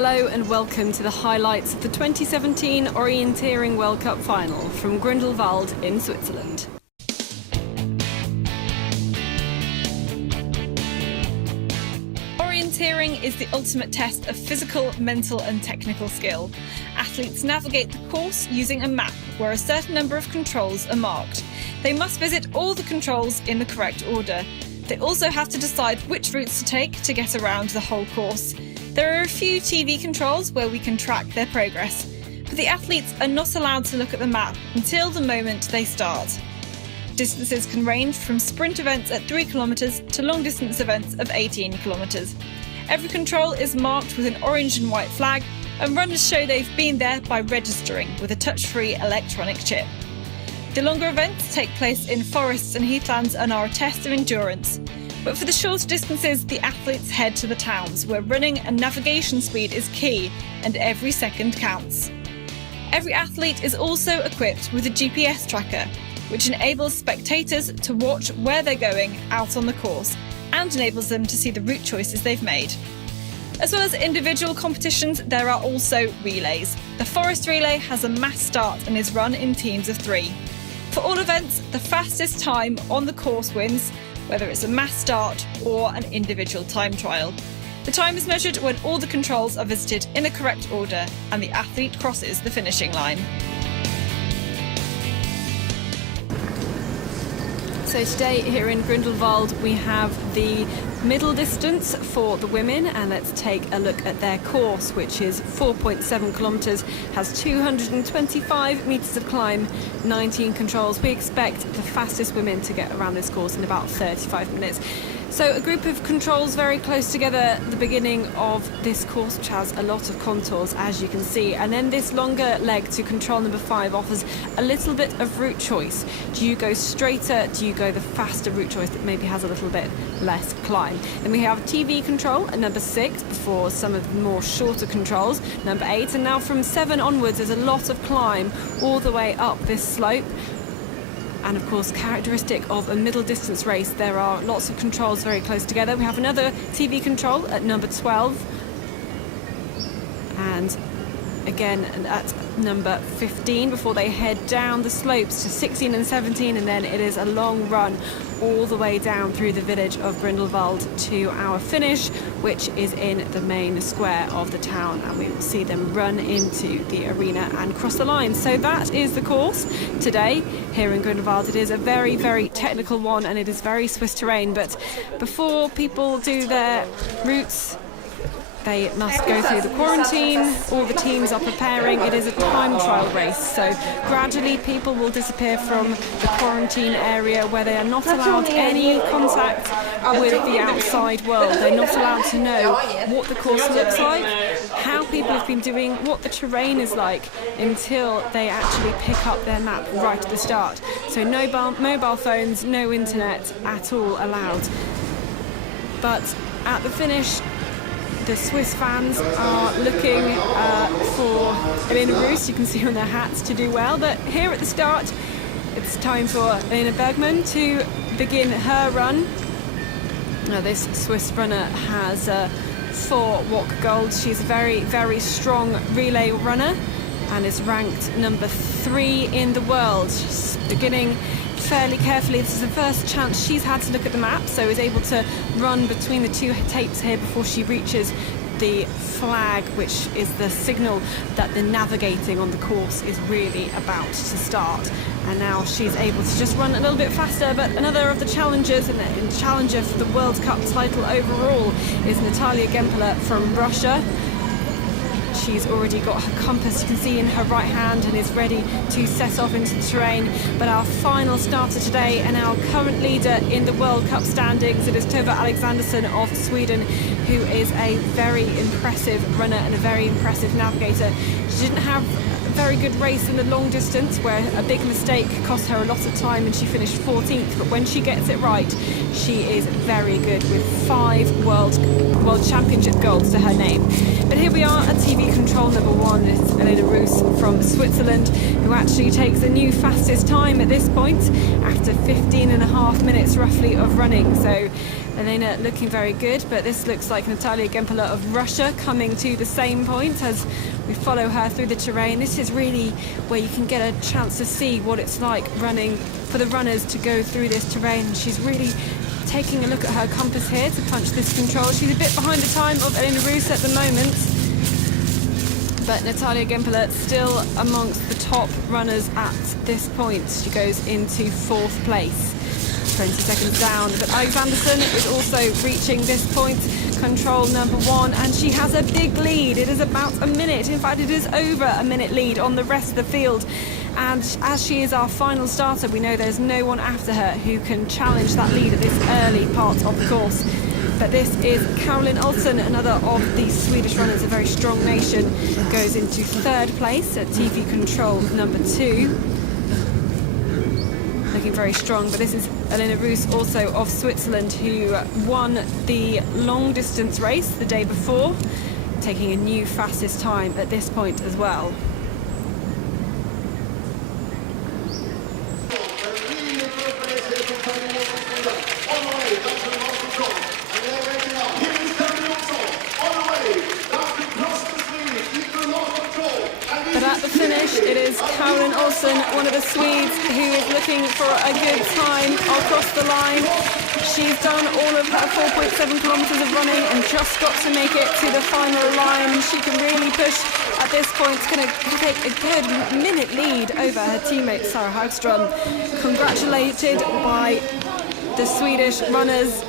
Hello and welcome to the highlights of the 2017 Orienteering World Cup Final from Grindelwald in Switzerland. Orienteering is the ultimate test of physical, mental and technical skill. Athletes navigate the course using a map where a certain number of controls are marked. They must visit all the controls in the correct order. They also have to decide which routes to take to get around the whole course. There are a few TV controls where we can track their progress, but the athletes are not allowed to look at the map until the moment they start. Distances can range from sprint events at 3 kilometres to long distance events of 18 kilometres. Every control is marked with an orange and white flag, and runners show they've been there by registering with a touch-free electronic chip. The longer events take place in forests and heathlands and are a test of endurance. But for the shorter distances, the athletes head to the towns, where running and navigation speed is key and every second counts. Every athlete is also equipped with a GPS tracker, which enables spectators to watch where they're going out on the course and enables them to see the route choices they've made. As well as individual competitions, there are also relays. The forest relay has a mass start and is run in teams of 3. For all events, the fastest time on the course wins, whether it's a mass start or an individual time trial. The time is measured when all the controls are visited in the correct order and the athlete crosses the finishing line. So today here in Grindelwald we have the middle distance for the women, and let's take a look at their course, which is 4.7 kilometres, has 225 metres of climb, 19 controls. We expect the fastest women to get around this course in about 35 minutes. So a group of controls very close together at the beginning of this course, which has a lot of contours, as you can see, and then this longer leg to control number 5 offers a little bit of route choice. Do you go straighter? Do you go the faster route choice that maybe has a little bit less climb? Then we have TV control at number 6 before some of the more shorter controls, number 8, and now from 7 onwards there's a lot of climb all the way up this slope. And of course, characteristic of a middle distance race, there are lots of controls very close together. We have another TV control at number 12, and again at number 15 before they head down the slopes to 16 and 17, and then it is a long run all the way down through the village of Grindelwald to our finish, which is in the main square of the town, and we will see them run into the arena and cross the line. So that is the course today here in Grindelwald. It is a very, very technical one, and it is very Swiss terrain, but before people do their routes they must go through the quarantine. All the teams are preparing. It is a time trial race, so gradually people will disappear from the quarantine area where they are not allowed any contact with the outside world. They're not allowed to know what the course looks like, how people have been doing, what the terrain is like, until they actually pick up their map right at the start. So no mobile phones, no internet at all allowed. But at the finish, the Swiss fans are looking for Elena Roos, you can see on their hats, to do well. But here at the start, it's time for Elena Bergmann to begin her run. Now, this Swiss runner has 4 walk golds. She's a very, very strong relay runner and is ranked number 3 in the world. She's beginning fairly carefully. This is the first chance she's had to look at the map, so is able to run between the 2 tapes here before she reaches the flag, which is the signal that the navigating on the course is really about to start. And now she's able to just run a little bit faster. But another of the challengers, and the challenger for the World Cup title overall, is Natalia Gempeler from Russia. She's already got her compass, you can see, in her right hand, and is ready to set off into the terrain. But our final starter today, and our current leader in the World Cup standings, it is Tova Alexandersson of Sweden, who is a very impressive runner and a very impressive navigator. She didn't have a very good race in the long distance, where a big mistake cost her a lot of time and she finished 14th, but when she gets it right, she is very good, with 5 World Championship golds to her name. But here we are at TV control number 1. It's Elena Roos from Switzerland, who actually takes the new fastest time at this point after 15.5 minutes roughly of running. So Elena looking very good, but this looks like Natalia Gempler of Russia coming to the same point as we follow her through the terrain. This is really where you can get a chance to see what it's like running for the runners to go through this terrain. She's really taking a look at her compass here to punch this control. She's a bit behind the time of Elena Rus at the moment, but Natalia Gempler still amongst the top runners at this point. She goes into 4th place. 20 seconds down, but Alexanderson is also reaching this point, control number 1, and she has a big lead. It is about a minute, in fact it is over a minute lead on the rest of the field, and as she is our final starter, we know there's no one after her who can challenge that lead at this early part of the course. But this is Caroline Olsson, another of the Swedish runners, a very strong nation, goes into 3rd place at TV control number 2. Looking very strong, but this is Elena Rus, also of Switzerland, who won the long distance race the day before, taking a new fastest time at this point as well. But at the finish, it is Caroline Olsson, one of the Swedes, who is looking for a good time across the line. She's done all of her 4.7 kilometres of running and just got to make it to the final line. She can really push at this point. It's going to take a good minute lead over her teammate Sarah Hagström. Congratulated by the Swedish runners,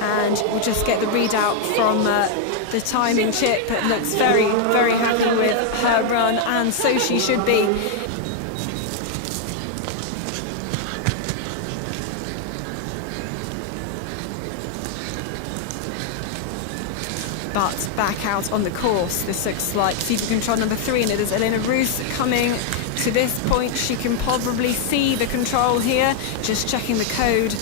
and we'll just get the readout from the timing chip. It looks very, very happy with her run, and so she should be. But back out on the course, this looks like TV control number 3, and it is Elena Rus coming to this point. She can probably see the control here, just checking the code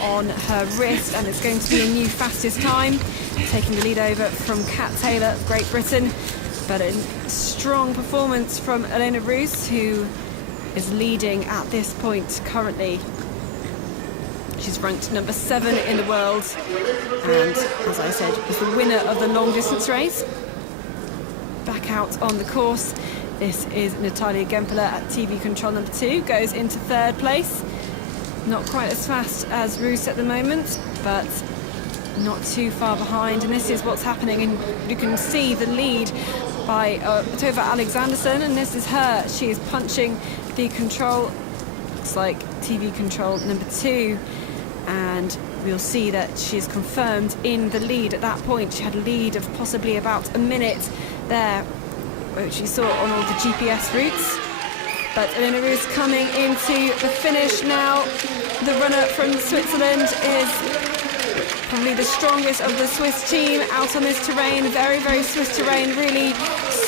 on her wrist, and it's going to be a new fastest time, taking the lead over from Kat Taylor of Great Britain. But a strong performance from Elena Rus, who is leading at this point currently. She's ranked number 7 in the world, and as I said, was the winner of the long distance race. Back out on the course, this is Natalia Gempler at TV control number 2, goes into 3rd place. Not quite as fast as Rus at the moment, but not too far behind. And this is what's happening, and you can see the lead by Tova Alexanderson, and this is her. She is punching the control, looks like TV control number 2, and we'll see that she's confirmed in the lead at that point. She had a lead of possibly about a minute there, which you saw on all the GPS routes. But Elena Rus coming into the finish now. The runner from Switzerland is probably the strongest of the Swiss team out on this terrain. Very, very Swiss terrain, really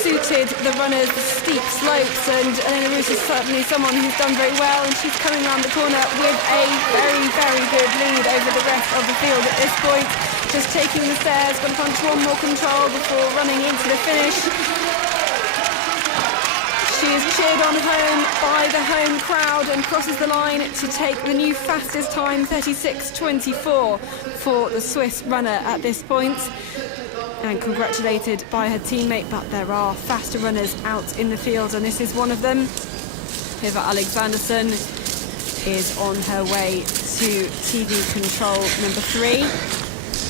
suited the runners, the steep slopes, and Elena Rus is certainly someone who's done very well, and she's coming around the corner with a very, very good lead over the rest of the field at this point. Just taking the stairs, going to punch one more control before running into the finish. She is cheered on home by the home crowd and crosses the line to take the new fastest time, 36:24, for the Swiss runner at this point. And congratulated by her teammate, but there are faster runners out in the field, and this is one of them. Eva Alexanderson is on her way to TV control number 3.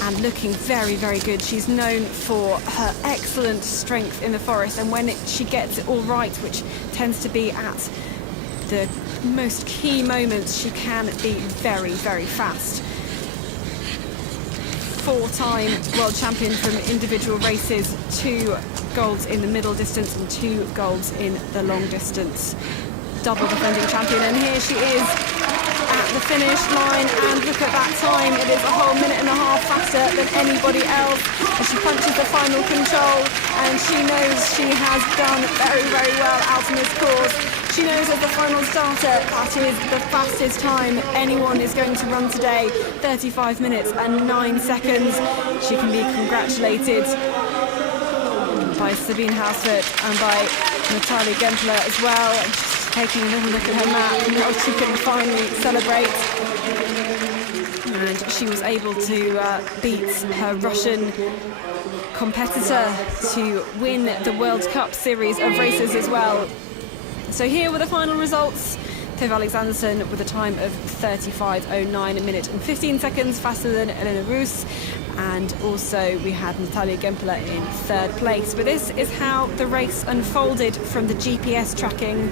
And looking very, very good. She's known for her excellent strength in the forest, and when she gets it all right, which tends to be at the most key moments, she can be very, very fast. 4-time world champion from individual races, 2 golds in the middle distance and 2 golds in the long distance. Double defending champion, and here she is at the finish line, and look at that time. It is a whole minute and a half faster than anybody else as she punches the final control, and she knows she has done very, very well out in this course. She knows as the final starter that is the fastest time anyone is going to run today, 35 minutes and 9 seconds. She can be congratulated by Sabine Hausfurt and by Natalia Gempler as well. Taking a little look at her map, and now she can finally celebrate. and she was able to beat her Russian competitor to win the World Cup series of races as well. So here were the final results. Tove Alexanderson with a time of 35:09, a minute and 15 seconds faster than Elena Rus, and also we had Natalia Gempler in third place. But this is how the race unfolded from the GPS tracking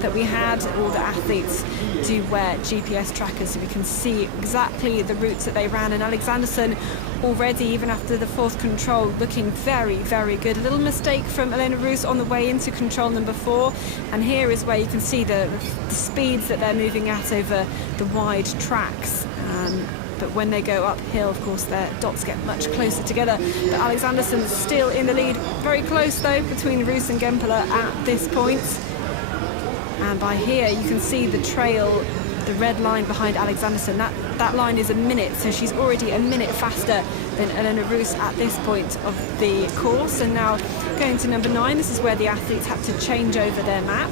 that we had. All the athletes do wear GPS trackers, so we can see exactly the routes that they ran, and Alexanderson already, even after the fourth control, looking very, very good. A little mistake from Elena Rus on the way into control number 4, and here is where you can see the speeds that they're moving at over the wide tracks. But when they go uphill, of course, their dots get much closer together. But Alexanderson's still in the lead, very close though between Rus and Gempler at this point. And by here you can see the trail, the red line behind Alexanderson. That line is a minute, so she's already a minute faster than Elena Rus at this point of the course. And now going to number 9, this is where the athletes had to change over their map.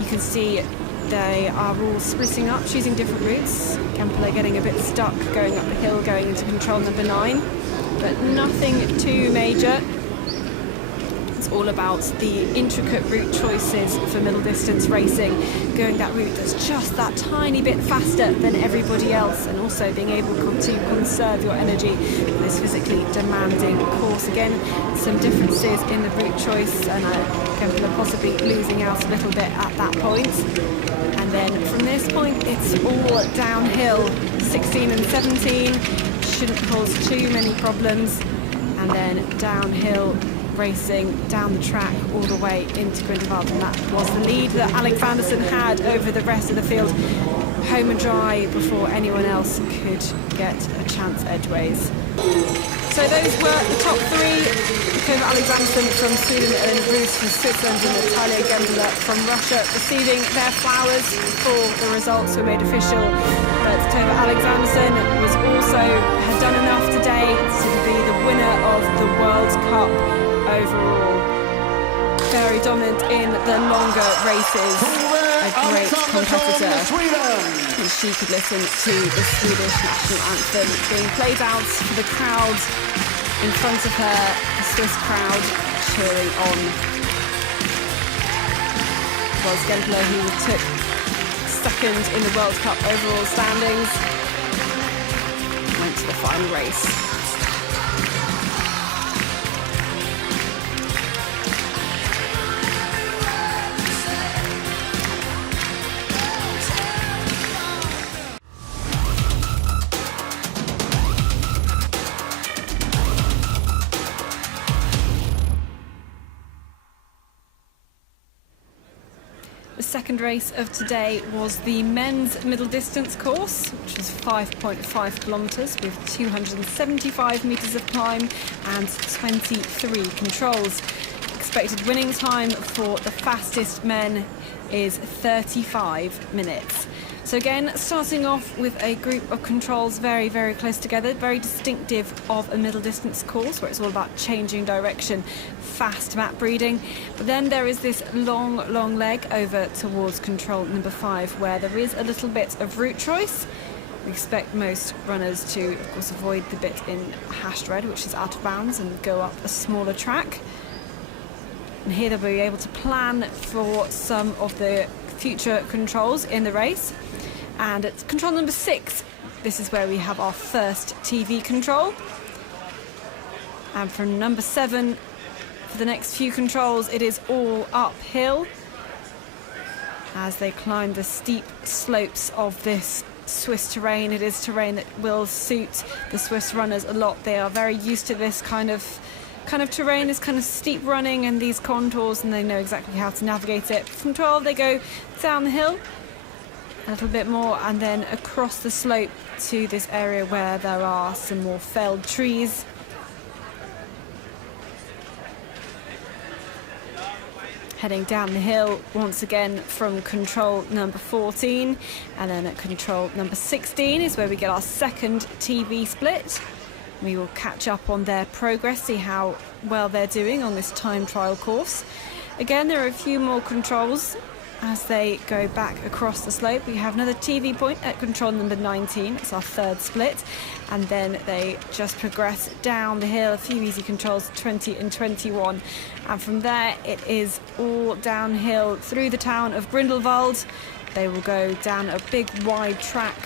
You can see they are all splitting up, choosing different routes. Gempler getting a bit stuck going up the hill, going into control number 9, but nothing too major. It's all about the intricate route choices for middle distance racing, going that route that's just that tiny bit faster than everybody else, and also being able to conserve your energy in this physically demanding course. Again, some differences in the route choice, and Gempler possibly losing out a little bit at that point. And then from this point, it's all downhill. 16 and 17 shouldn't cause too many problems, and then downhill racing down the track all the way into Grindelwald, and that was the lead that Alexanderson had over the rest of the field. Home and dry before anyone else could get a chance edgeways. So those were the top 3. Tove Alexanderson from Sweden, Elena Rus from Switzerland, and Natalia Gempler from Russia receiving their flowers for the results were made official. But Tove Alexanderson had done enough today to be the winner of the World Cup overall. Very dominant in the longer races, a great competitor. And she could listen to the Swedish national anthem being played out for the crowd in front of her, the Swiss crowd cheering on. It was Gempler who took second in the World Cup overall standings, went to the final race. The second race of today was the men's middle distance course, which was 5.5 kilometres with 275 metres of climb and 23 controls. Expected winning time for the fastest men is 35 minutes. So again, starting off with a group of controls very, very close together, very distinctive of a middle distance course where it's all about changing direction, fast map breeding. But then there is this long leg over towards control number 5 where there is a little bit of route choice. We expect most runners to, of course, avoid the bit in hashed red, which is out of bounds, and go up a smaller track. And here they'll be able to plan for some of the future controls in the race. And at control number 6, this is where we have our first TV control. And from number 7, for the next few controls, it is all uphill as they climb the steep slopes of this Swiss terrain. It is terrain that will suit the Swiss runners a lot. They are very used to this kind of terrain, this kind of steep running and these contours, and they know exactly how to navigate it. From 12 they go down the hill a little bit more and then across the slope to this area where there are some more felled trees. Heading down the hill once again from control number 14, and then at control number 16 is where we get our second TV split. We will catch up on their progress, see how well they're doing on this time trial course. Again, there are a few more controls as they go back across the slope. We have another TV point at control number 19. It's our third split. And then they just progress down the hill, a few easy controls, 20 and 21. And from there, it is all downhill through the town of Grindelwald. They will go down a big wide track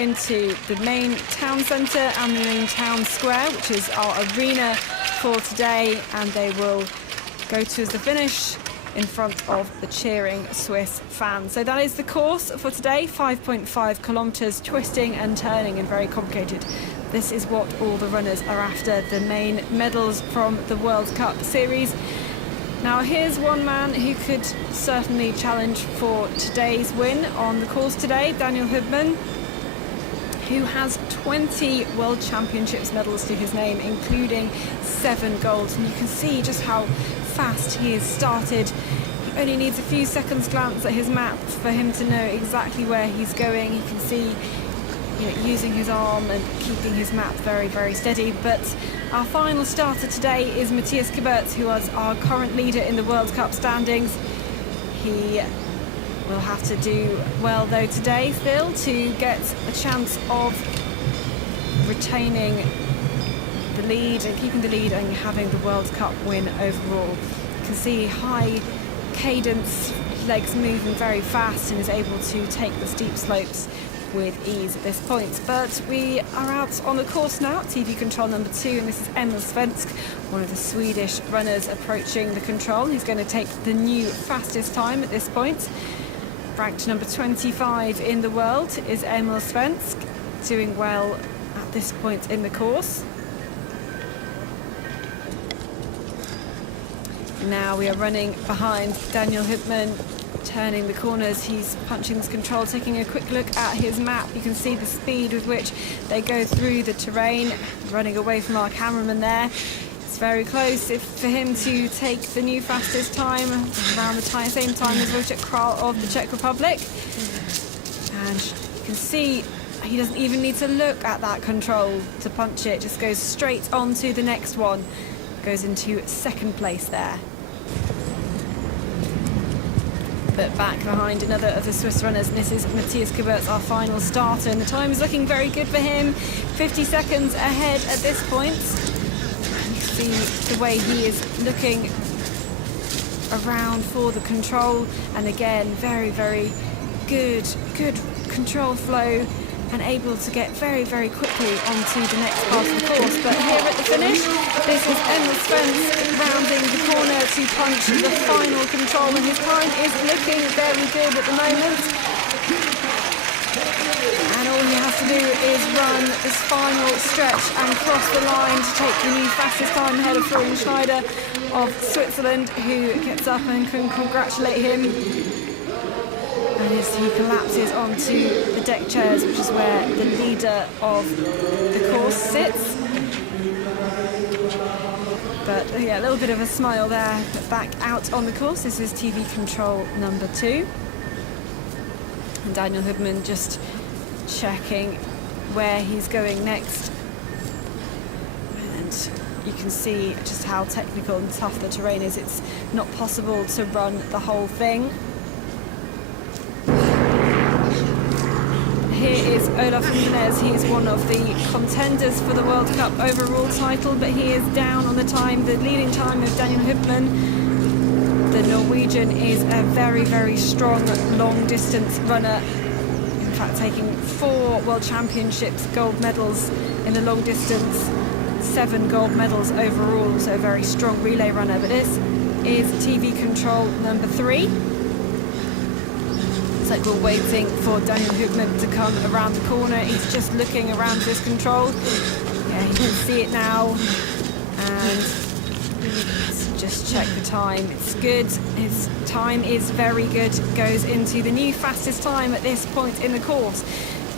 into the main town centre and the main town square, which is our arena for today. And they will go to the finish in front of the cheering Swiss fans. So that is the course for today, 5.5 kilometres, twisting and turning and very complicated. This is what all the runners are after, the main medals from the World Cup series. Now here's one man who could certainly challenge for today's win on the course today, Daniel Hübmann, who has 20 World Championships medals to his name, including 7 golds. And you can see just how fast he has started. He only needs a few seconds glance at his map for him to know exactly where he's going. You can see, using his arm and keeping his map very, very steady. But our final starter today is Matthias Kibert, who is our current leader in the World Cup standings. He will have to do well though today still to get a chance of retaining the lead and keeping the lead and having the World Cup win overall. You can see high cadence, legs moving very fast, and is able to take the steep slopes with ease at this point. But we are out on the course now, TV control number 2, and this is Emil Svensk, one of the Swedish runners approaching the control. He's going to take the new fastest time at this point. Ranked number 25 in the world is Emil Svensk, doing well at this point in the course. Now we are running behind Daniel Hübmann, turning the corners. He's punching this control, taking a quick look at his map. You can see the speed with which they go through the terrain, running away from our cameraman there. It's very close for him to take the new fastest time around the same time as Wojciech Kral of the Czech Republic. And you can see he doesn't even need to look at that control to punch it, just goes straight on to the next one. Goes into second place there. But back behind another of the Swiss runners, and this is Matthias Kibert, our final starter, and the time is looking very good for him, 50 seconds ahead at this point. And you see the way he is looking around for the control, and again very, very good control flow, and able to get very, very quickly onto the next part of the course. But here at the finish, this is Emil Svensk rounding the corner to punch the final control, and his time is looking very good at the moment. And all he has to do is run this final stretch and cross the line to take the new fastest time ahead of Florian Schneider of Switzerland, who gets up and can congratulate him. And as he collapses onto the deck chairs, which is where the leader of the course sits. But yeah, a little bit of a smile there. But back out on the course, this is TV control number 2. And Daniel Hübmann just checking where he's going next. And you can see just how technical and tough the terrain is. It's not possible to run the whole thing. Here is Olaf Lundenes. He is one of the contenders for the World Cup overall title, but he is down on the time, the leading time of Daniel Hübmann. The Norwegian is a very, very strong long-distance runner. In fact, taking 4 World Championships gold medals in the long distance, 7 gold medals overall, so a very strong relay runner. But this is TV control number 3. It's like we're waiting for Daniel Hübmann to come around the corner. He's just looking around this control. Yeah, he can see it now. And let's just check the time. It's good. His time is very good. Goes into the new fastest time at this point in the course.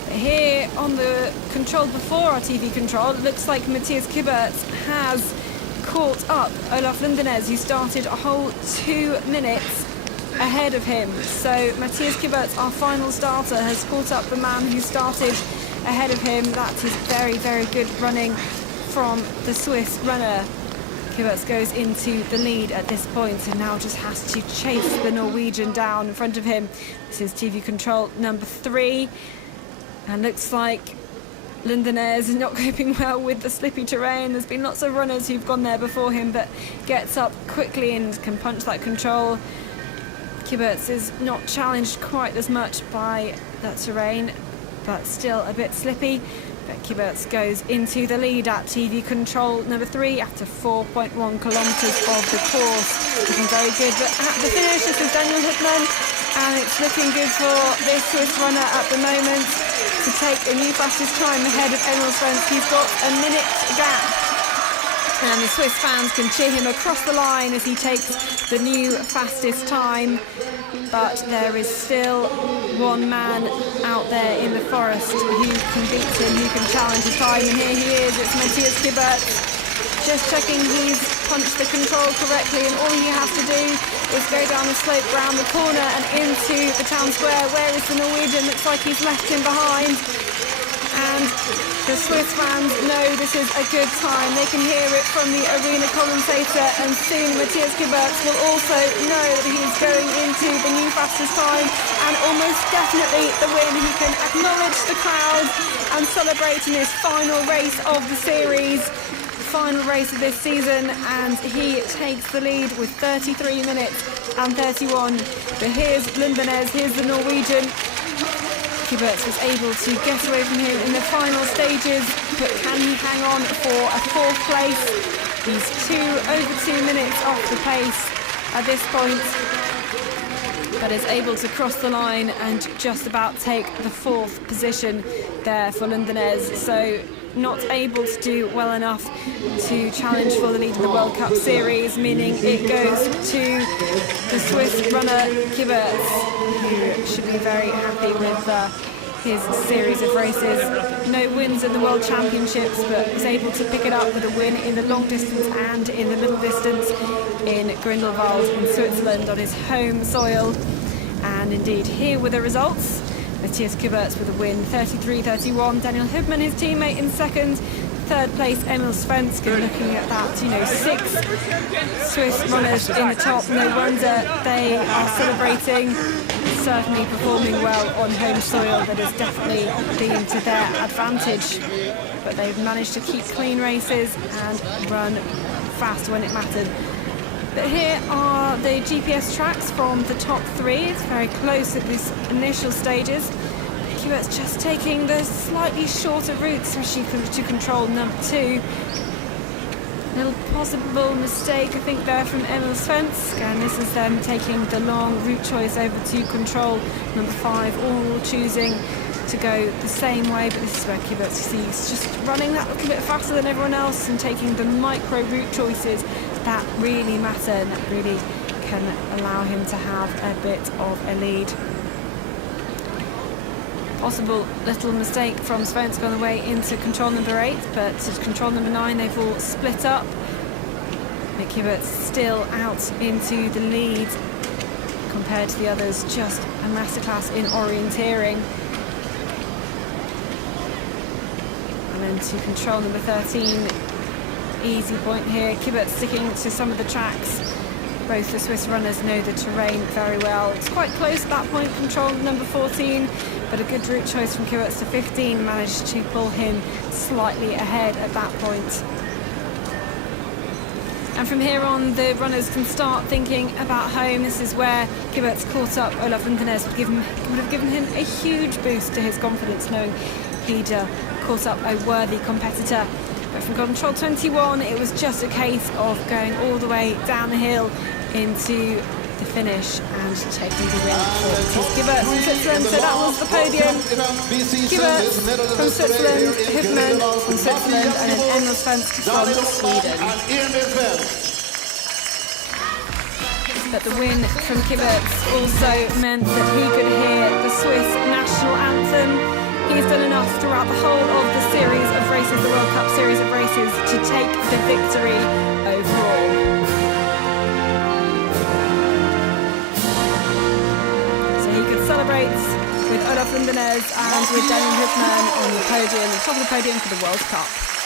Here on the control before our TV control, it looks like Matthias Kibert has caught up Olaf Lundenes, who started a whole 2 minutes ahead of him. So Matthias Kibert, our final starter, has caught up the man who started ahead of him. That is very, very good running from the Swiss runner. Kiberts goes into the lead at this point and now just has to chase the Norwegian down in front of him. This is TV control number 3, and looks like Lundenez is not coping well with the slippy terrain. There's been lots of runners who've gone there before him, but gets up quickly and can punch that control. Kiberts is not challenged quite as much by that terrain, but still a bit slippy. But Kiberts goes into the lead at TV control number 3 after 4.1 kilometres of the course. Looking very good, but at the finish, this is Daniel Hübmann, and it's looking good for this Swiss runner at the moment to take a new fastest time ahead of Emil Svensson. He's got a minute gap, and the Swiss fans can cheer him across the line as he takes the new fastest time. But there is still one man out there in the forest who can beat him, who can challenge his time, and here he is. It's Matthias Kiberts, just checking he's punched the control correctly, and all he has to do is go down the slope, round the corner and into the town square. Where is the Norwegian? Looks like he's left him behind. And the Swiss fans know this is a good time. They can hear it from the arena commentator, and soon Matthias Kiberts will also know that he is going into the new fastest time and almost definitely the win. He can acknowledge the crowd and celebrate in his final race of the series, final race of this season, and he takes the lead with 33 minutes and 31. But here's Lundenez, here's the Norwegian. Kiberts was able to get away from him in the final stages, but can he hang on for a 4th place? He's over 2 minutes off the pace at this point, but is able to cross the line and just about take the 4th position there for Lundenez. So not able to do well enough to challenge for the lead in the World Cup Series, meaning it goes to the Swiss runner Kiberts, who should be very happy with his series of races. No wins in the World Championships, but was able to pick it up with a win in the long distance and in the middle distance in Grindelwald in Switzerland on his home soil. And indeed, here were the results. Matthias Kiberts with a win, 33-31. Daniel Hübmann, his teammate, in 2nd. 3rd place, Emil Svensson. Looking at that, 6 Swiss runners in the top. No wonder they are celebrating. Certainly performing well on home soil. That has definitely been to their advantage. But they've managed to keep clean races and run fast when it mattered. But here are the GPS tracks from the top 3. It's very close at these initial stages. Kiberts just taking the slightly shorter routes, especially to control number 2. A little possible mistake, I think, there from Emil Svensson, and this is them taking the long route choice over to control number 5, all choosing to go the same way. But this is where Kiberts, you see, he's just running that little bit faster than everyone else and taking the micro route choices that really matter and that really can allow him to have a bit of a lead. Possible little mistake from Svensson on the way into control number 8, but to control number 9 they've all split up. But Kiberts still out into the lead compared to the others. Just a masterclass in orienteering. And then to control number 13, easy point here. Kiberts sticking to some of the tracks. Both the Swiss runners know the terrain very well. It's quite close at that point, control number 14, but a good route choice from Kiberts to 15 managed to pull him slightly ahead at that point. And from here on, the runners can start thinking about home. This is where Kiberts caught up. Olaf Lundenez would have given him a huge boost to his confidence, knowing he'd caught up a worthy competitor. But from control 21, it was just a case of going all the way down the hill into the finish and taking the win for Kiberts from Switzerland. So that was the podium. Kiberts from Switzerland, Hübmann from Switzerland, and then Emil Svensson from Sweden. But the win from Kiberts also meant that he could hear the Swiss national anthem. He's done enough throughout the whole of the series of races, the World Cup series of races, to take the victory overall. So he could celebrate with Olaf Lundenez and with Daniel Hübmann on the podium, the top of the podium for the World Cup.